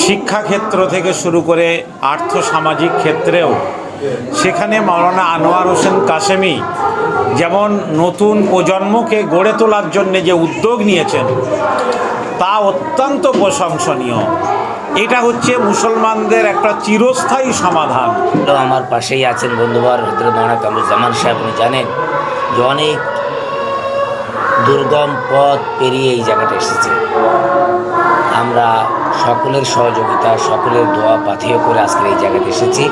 শিক্ষাক্ষেত্র থেকে শুরু করে আর্থসামাজিক ক্ষেত্রেও সেখানে মাওলানা আনোয়ার হোসেন কাসেমি যেমন নতুন প্রজন্মকে গড়ে তোলার জন্য যে উদ্যোগ নিয়েছেন তা অত্যন্ত প্রশংসনীয়। এটা হচ্ছে মুসলমানদের একটা চিরস্থায়ী সমাধান। আমার পাশেই আছেন বন্ধুবার হজরত মাওলানা কামরুজ্জামান সাহেব। উনি জানেন যে অনেক দুর্গম পথ পেরিয়ে এই জায়গাটা এসেছে। আমরা সকলের সহযোগিতা, সকলের দোয়া পাথেয় করে আজকের এই জায়গাতে এসেছি।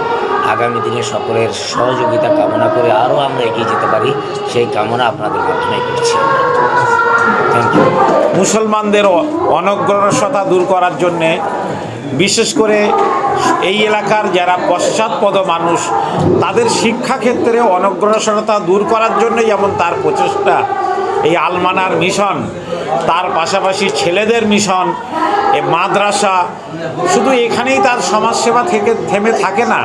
আগামী দিনে সকলের সহযোগিতা কামনা করে আরও আমরা এগিয়ে যেতে পারি, সেই কামনা আপনাদের মাধ্যমে করছি। Thank you. মুসলমানদের অনগ্রসরতা দূর করার জন্যে বিশেষ করে এই এলাকার যারা পশ্চাৎপদ মানুষ তাদের শিক্ষাক্ষেত্রে অনগ্রসরতা দূর করার জন্য যেমন তার প্রচেষ্টা, এই আলমানার মিশন, তার পাশাপাশি ছেলেদের মিশন, এ মাদ্রাসা, শুধু এখানেই তার সমাজসেবা থেকে থেমে থাকে না।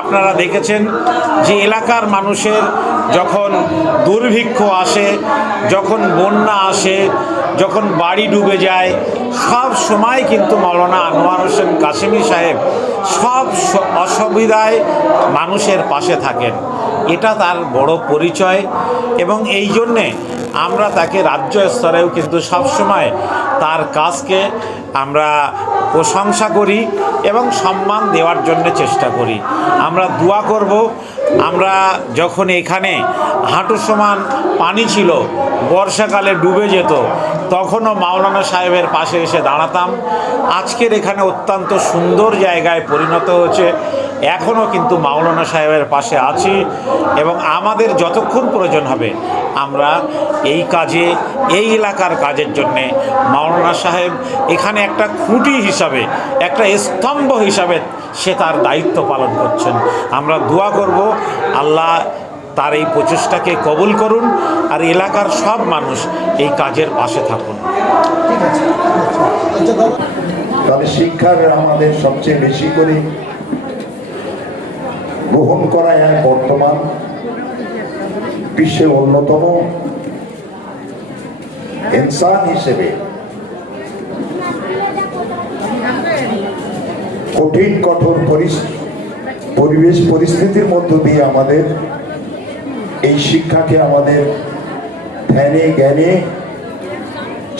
আপনারা দেখেছেন যে এলাকার মানুষের যখন দুর্ভিক্ষ আসে, যখন বন্যা আসে, যখন বাড়ি ডুবে যায়, সব সময় কিন্তু মাওলানা আনোয়ার হোসেন কাসেমি সাহেব সব অসুবিধায় মানুষের পাশে থাকেন। এটা তার বড় পরিচয় এবং এই জন্যে আমরা তাকে রাজ্য স্তরেও কিন্তু সবসময় তার কাজকে আমরা প্রশংসা করি এবং সম্মান দেওয়ার জন্য চেষ্টা করি। আমরা দোয়া করব, আমরা যখন এখানে হাঁটু সমান পানি ছিল, বর্ষাকালে ডুবে যেত, তখনও মাওলানা সাহেবের পাশে এসে দাঁড়াতাম। আজকের এখানে অত্যন্ত সুন্দর জায়গায় পরিণত হয়েছে। এখনও কিন্তু মাওলানা সাহেবের পাশে আছি এবং আমাদের যতক্ষণ প্রয়োজন হবে আমরা এই কাজে, এই এলাকার কাজের জন্যে মাওলানা সাহেব এখানে একটা খুঁটি হিসাবে, একটা স্তম্ভ হিসাবে সে তার দায়িত্ব পালন করছেন। আমরা দোয়া করব আল্লাহ তার এই প্রচেষ্টাকে কবুল করুন আর এলাকার সব মানুষ এই কাজের পাশে থাকুন। তবে শিক্ষার আমাদের সবচেয়ে বেশি করে গ্রহণ করা এক বর্তমান বিশ্বের অন্যতম ইনসান হিসেবে কঠিন কঠোর পরিবেশ পরিস্থিতির মধ্য দিয়ে আমাদের এই শিক্ষাকে আমাদের ধ্যানে জ্ঞানে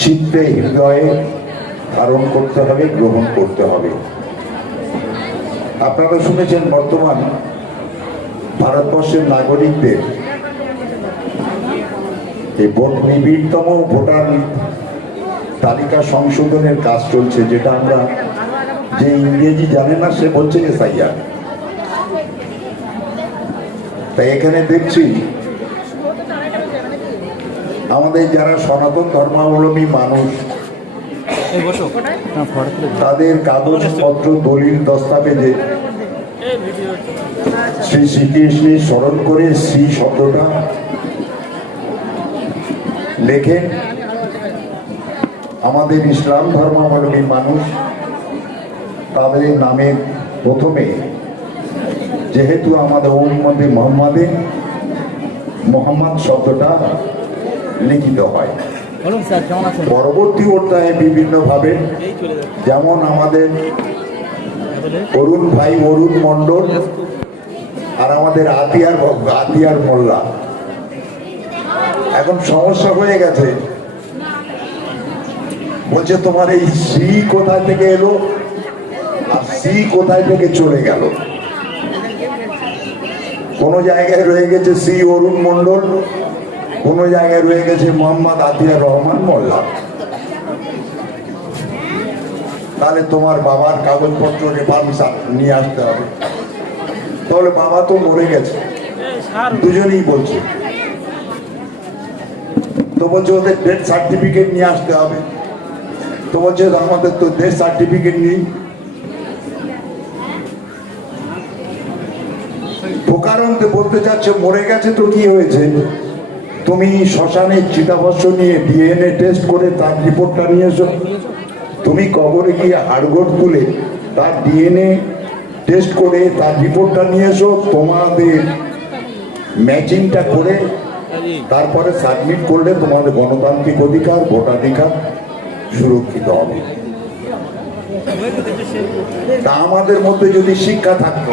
চিত্তে হৃদয়ে ধারণ করতে হবে, গ্রহণ করতে হবে। আপনারা শুনেছেন বর্তমান ভারতবর্ষের নাগরিকদের এই নিবিড়তম ভোটার তালিকা সংশোধনের কাজ চলছে, যেটা আমরা, যে ইংরেজি জানে না সে বলছে এসআইআর। তাই এখানে দেখছি আমাদের যারা সনাতন ধর্মাবলম্বী মানুষ তাদের কাগজপত্র, দলিল, দস্তাবেজে শ্রী শ্রীকৃষ্ণের স্মরণ করে শ্রী শব্দটা লেখেন। আমাদের ইসলাম ধর্মাবলম্বী মানুষ তাদের নামে প্রথমে, যেহেতু আমাদের উম্মতে মোহাম্মদ শব্দটা লিখিত হয়, পরবর্তী অধ্যায়ে বিভিন্নভাবে, যেমন আমাদের অরুণ ভাই অরুণ মণ্ডল আর আমাদের আতিয়ার মোল্লা, এখন সমস্যা হয়ে গেছে। বলছে তোমার এই সি কোথায় থেকে এলো আর সি কোথায় থেকে চলে গেল। কোন জায়গায় রয়ে গেছে সি অরুণ মণ্ডল, কোন জায়গায় রয়ে গেছে মোহাম্মদ আতিয়ার রহমান মোল্লা। তাহলে তোমার বাবার কাগজপত্র রেফারেন্স নিয়ে আসতে হবে। তাহলে বাবা তো মরে গেছে, দুজনেই বলছে। তো বলছে ওদের ডেথ সার্টিফিকেট নিয়ে আসতে হবে। তো বলছে আমাদের তো ডেথ সার্টিফিকেট নেই। প্রকারান্তে বলতে চাচ্ছে মরে গেছে তো কি হয়েছে, তুমি শ্মশানে চিতাভস্ম নিয়ে ডিএনএ টেস্ট করে তার রিপোর্টটা নিয়ে এসো। তুমি কবরে গিয়ে হাড়গোড় তুলে তার ডিএনএ টেস্ট করে তার রিপোর্টটা নিয়ে এসো। তোমাদের ম্যাচিংটা করে তারপরে সাবমিট করলে তোমাদের গণতান্ত্রিক অধিকার, ভোটাধিকার সুরক্ষিত হবে। তা আমাদের মধ্যে যদি শিক্ষা থাকতো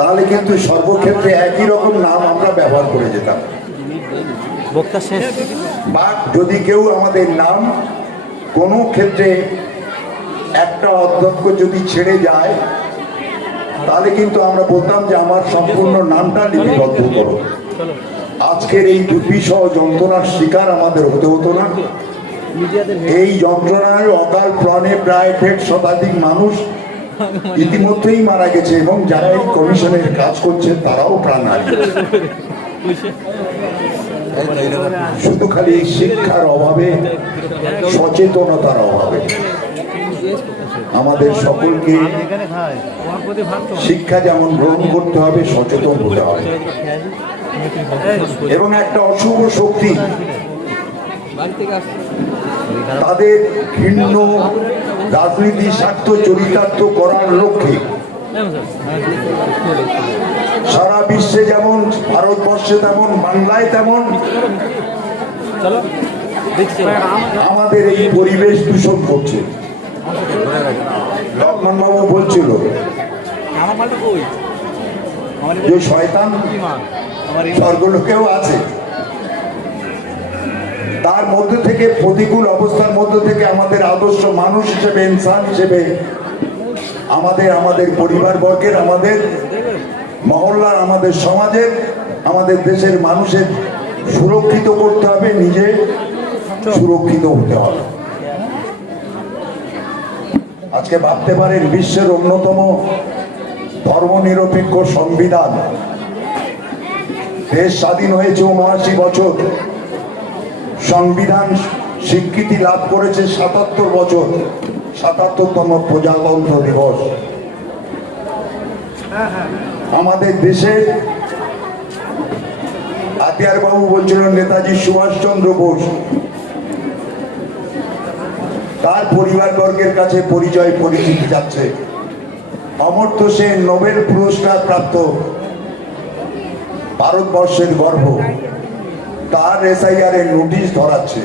তাহলে কিন্তু সর্বক্ষেত্রে একই রকম নাম আমরা ব্যবহার করে যেতাম। বা যদি কেউ আমাদের নাম কোনো ক্ষেত্রে একটা অধ্যক্ষ যদি ছেড়ে যায় তাহলে কিন্তু আমরা বলতাম যে আমার সম্পূর্ণ নামটা লিপিবদ্ধ করো। আজকের এই দুর্বিষহ যন্ত্রণার শিকার আমাদের হতে হতো না। এই যন্ত্রণায় অকাল প্রাণে প্রায় 1.5 শতাধিক মানুষ ইতিমধ্যেই মারা গেছে এবং যারা এই কমিশনের কাজ করছে তারাও প্রাণ হারিয়েছে। শুধু খালি শিক্ষার অভাবে, সচেতনতার অভাবে। আমাদের সকলকে শিক্ষা যেমন গ্রহণ করতে হবে, সচেতন হতে হবে। এবং একটা অশুভ শক্তি তাদের ঘৃণ্য রাজনীতি স্বার্থ চরিতার্থ করার লক্ষ্যে সারা বিশ্বে যেমন, ভারতবর্ষে তেমন, বাংলায় তেমন আমাদের এই পরিবেশ দূষণ করছে। লক্ষ্মণ বাবু বলছিল যে শয়তান স্বর্গলোকেও আছে, তার মধ্যে থেকে, প্রতিকূল অবস্থার মধ্যে থেকে আমাদের আদর্শ মানুষ হিসেবে, ইনসান হিসেবে আমাদের পরিবার বর্গের, আমাদের মহল্লার, আমাদের সমাজের, আমাদের দেশের মানুষের সুরক্ষিত করতে হবে, নিজে সুরক্ষিত হতে হবে। আজকে ভাবতে পারেন বিশ্বের অন্যতম ধর্মনিরপেক্ষ সংবিধান, দেশ স্বাধীন হয়েছে ৭৯ বছর, সংবিধান স্বীকৃতি লাভ করেছে ৭৭ বছর, ৭৭তম প্রজাতন্ত্র দিবস। আমাদের দেশের আতিয়ার বাবু বলছিলেন নেতাজি সুভাষচন্দ্র বোস, তার পরিবারবর্গের কাছে পরিচয় পরিচিতি যাচ্ছে। অমর্ত্য সেন নোবেল পুরস্কার প্রাপ্ত ভারতবর্ষের গর্ব, তার SIR এর নোটিশ ধরাচ্ছে।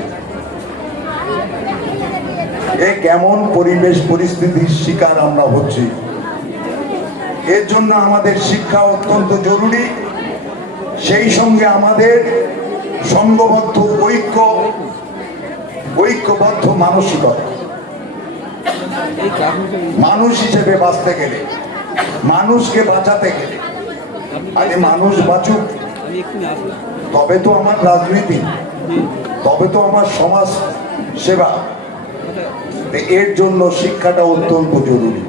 এ কেমন পরিবেশ পরিস্থিতির শিকার আমরা হচ্ছি। এর জন্য আমাদের শিক্ষা অত্যন্ত জরুরি, সেই সঙ্গে আমাদের সংঘবদ্ধ ঐক্যবদ্ধ মানসিকতা। মানুষ হিসেবে বাঁচতে গেলে, মানুষকে বাঁচাতে গেলে, আরে মানুষ বাঁচুক, তবে তো আমার রাজনীতি, তবে তো আমার সমাজ সেবা। এর জন্য শিক্ষাটা অত্যন্ত জরুরি।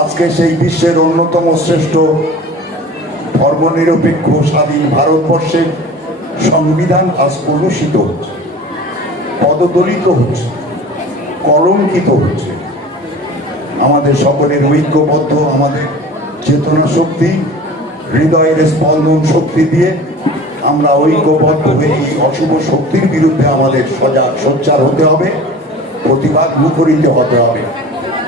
আজকে সেই বিশ্বের অন্যতম শ্রেষ্ঠ ধর্মনিরপেক্ষ স্বাধীন ভারতবর্ষের সংবিধান আজ কলুষিত হচ্ছে, পদদলিত হচ্ছে, কলঙ্কিত হচ্ছে। আমাদের সকলের ঐক্যবদ্ধ, আমাদের চেতনা শক্তি, হৃদয়ের স্পন্দন শক্তি দিয়ে আমরা ঐক্যবদ্ধ হয়ে এই অশুভ শক্তির বিরুদ্ধে আমাদের সজাগ সোচ্চার হতে হবে, প্রতিবাদ মুখরিত হতে হবে।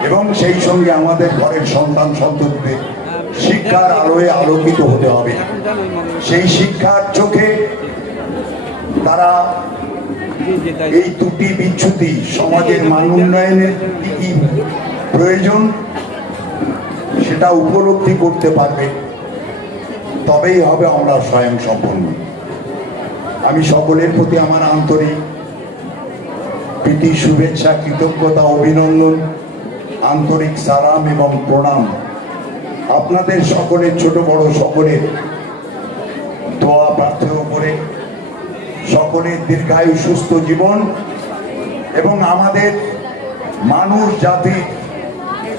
এবং সেই সঙ্গে আমাদের ঘরের সন্তান সন্ততিদের শিক্ষার আলোয় আলোকিত হতে হবে। সেই শিক্ষার চোখে তারা এই ত্রুটি বিচ্যুতি, সমাজের মান উন্নয়নের কি কি প্রয়োজন সেটা উপলব্ধি করতে পারবে, তবেই হবে আমরা স্বয়ংসম্পন্ন। আমি সকলের প্রতি আমার আন্তরিক প্রীতি, শুভেচ্ছা, কৃতজ্ঞতা, অভিনন্দন, আন্তরিক সালাম এবং প্রণাম। আপনাদের সকলের, ছোট বড় সকলের দোয়া প্রার্থনা করে সকলের দীর্ঘায়ু, সুস্থ জীবন এবং আমাদের মানুষ জাতি,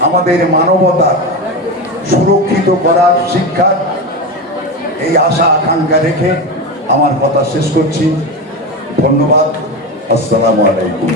আমাদের মানবতার সুরক্ষিত করার শিক্ষার এই আশা আকাঙ্ক্ষা রেখে আমার কথা শেষ করছি। ধন্যবাদ। আসসালামু আলাইকুম।